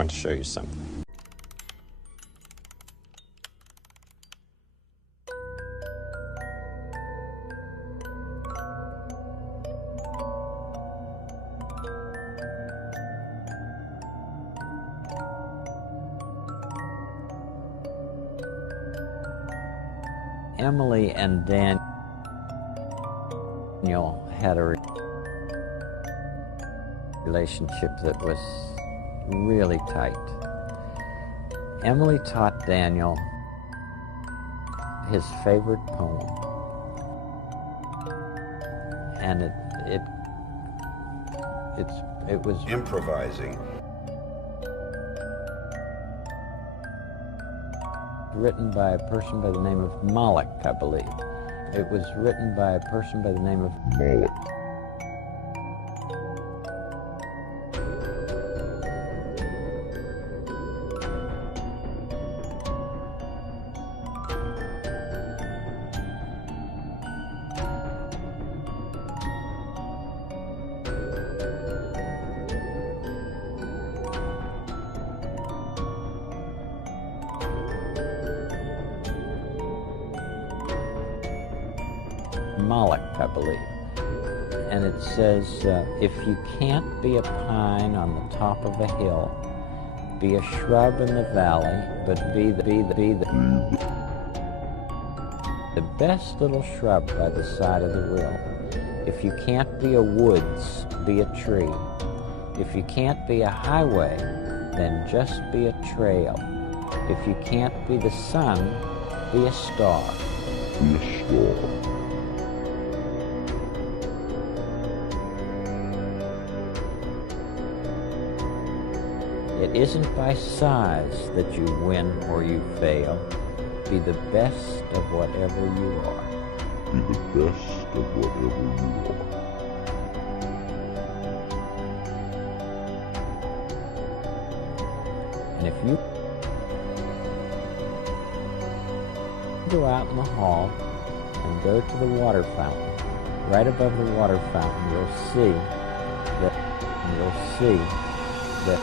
want to show you something. Emily and Daniel had a relationship that was really tight. Emily taught Daniel his favorite poem, and it was improvising. Written by a person by the name of Moloch, I believe. It was written by a person by the name of Moloch. Moloch, I believe. And it says, if you can't be a pine on the top of a hill, be a shrub in the valley, but be the best little shrub by the side of the rill. If you can't be a woods, be a tree. If you can't be a highway, then just be a trail. If you can't be the sun, be a star. Be a star. It isn't by size that you win or you fail. Be the best of whatever you are. Be the best of whatever you are. And if you go out in the hall and go to the water fountain, right above the water fountain, you'll see that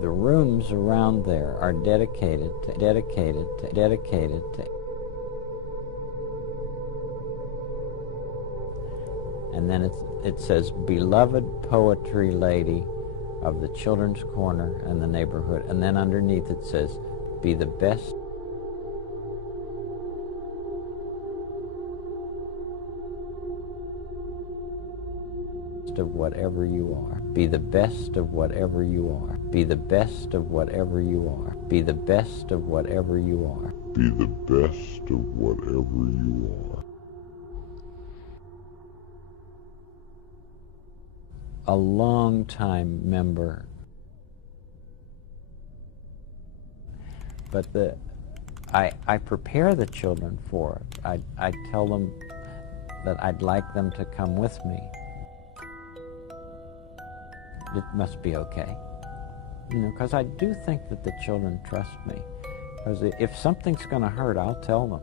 the rooms around there are dedicated to, and then it says, beloved poetry lady of the children's corner and the neighborhood, and then underneath it says, be the best of whatever you are. Be the best of whatever you are. Be the best of whatever you are. Be the best of whatever you are. Be the best of whatever you are. A long-time member, but I prepare the children for it. I tell them that I'd like them to come with me. It must be okay, because I do think that the children trust me. Because if something's going to hurt, I'll tell them.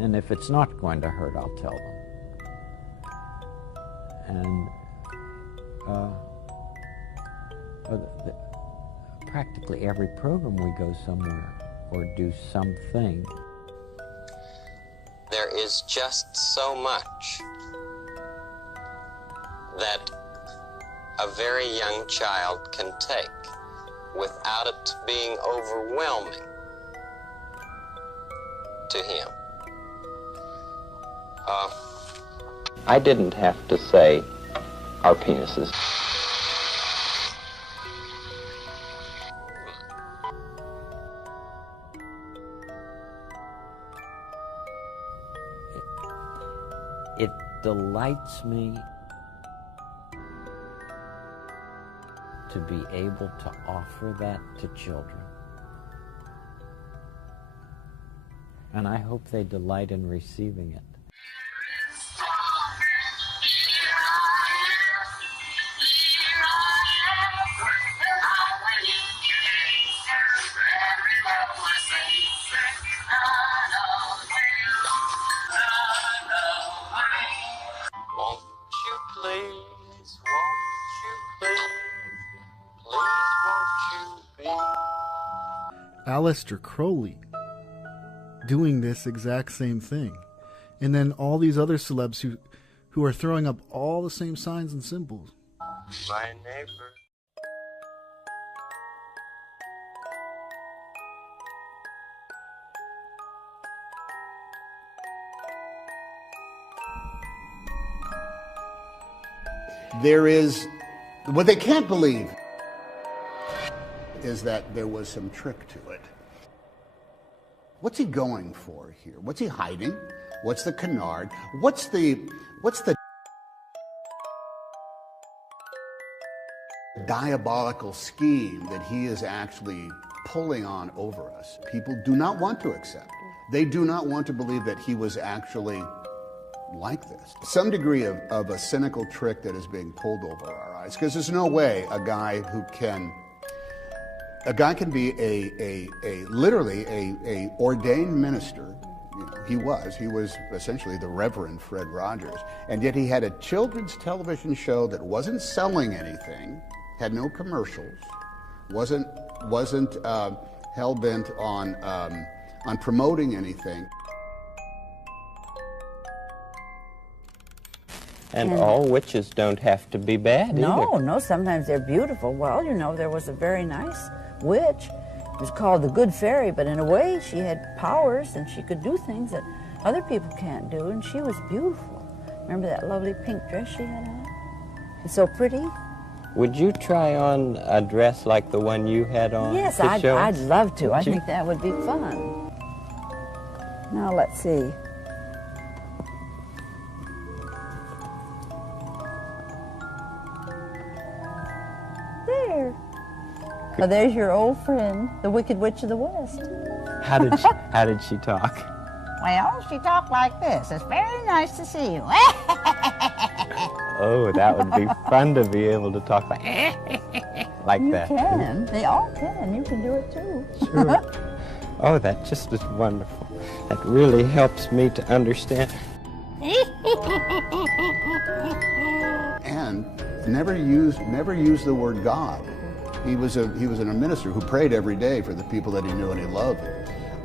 And if it's not going to hurt, I'll tell them. And practically every program we go somewhere or do something. There is just so much that a very young child can take without it being overwhelming to him. I didn't have to say our penises. It delights me to be able to offer that to children. And I hope they delight in receiving it. Please won't you be? Aleister Crowley doing this exact same thing. And then all these other celebs who are throwing up all the same signs and symbols. My neighbor. There is, what they can't believe is that there was some trick to it. What's he going for here? What's he hiding? What's the canard? What's the diabolical scheme that he is actually pulling on over us? People do not want to accept. They do not want to believe that he was actually like this. Some degree of a cynical trick that is being pulled over our eyes, because there's no way a guy can be literally a ordained minister. You know, he was essentially the Reverend Fred Rogers, and yet he had a children's television show that wasn't selling anything, had no commercials, wasn't hell-bent on promoting anything. And all witches don't have to be bad either. No, sometimes they're beautiful. Well, you know, there was a very nice witch. It was called the Good Fairy, but in a way she had powers and she could do things that other people can't do, and she was beautiful. Remember that lovely pink dress she had on? It's so pretty. Would you try on a dress like the one you had on? Yes, to show I'd us? love to. I you? think that would be fun. Now let's see. There. Oh, there's your old friend, the Wicked Witch of the West. How did she talk? Well, she talked like this. It's very nice to see you. Oh, that would be fun to be able to talk like You that. can. They all can. You can do it too. Sure. Oh, that just is wonderful. That really helps me to understand. And never used the word God. He was a minister who prayed every day for the people that he knew and he loved.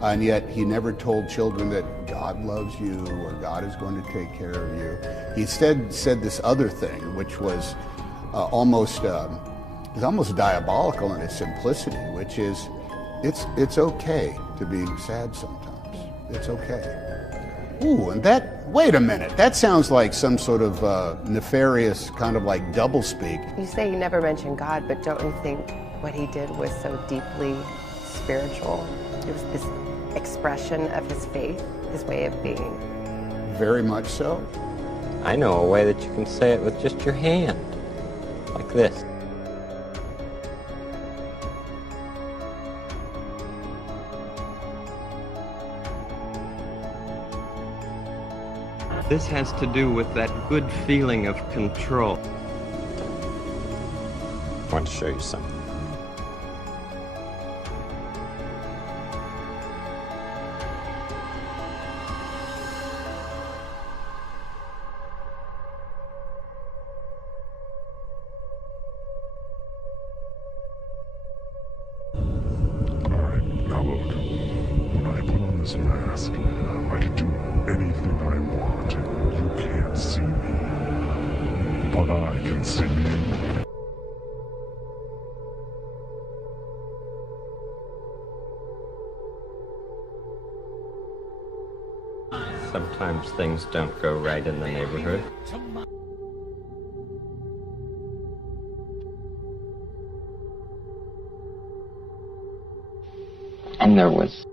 And yet he never told children that God loves you or God is going to take care of you. He instead said this other thing, which was almost diabolical in its simplicity, which is, it's okay to be sad sometimes. It's okay. Ooh, and wait a minute, that sounds like some sort of nefarious kind of like doublespeak. You say you never mentioned God, but don't you think what he did was so deeply spiritual? It was this expression of his faith, his way of being. Very much so. I know a way that you can say it with just your hand, like this. This has to do with that good feeling of control. I want to show you something. Now look, when I put on this mask, I can do anything I want. You can't see me, but I can see you. Sometimes things don't go right in the neighborhood. And there was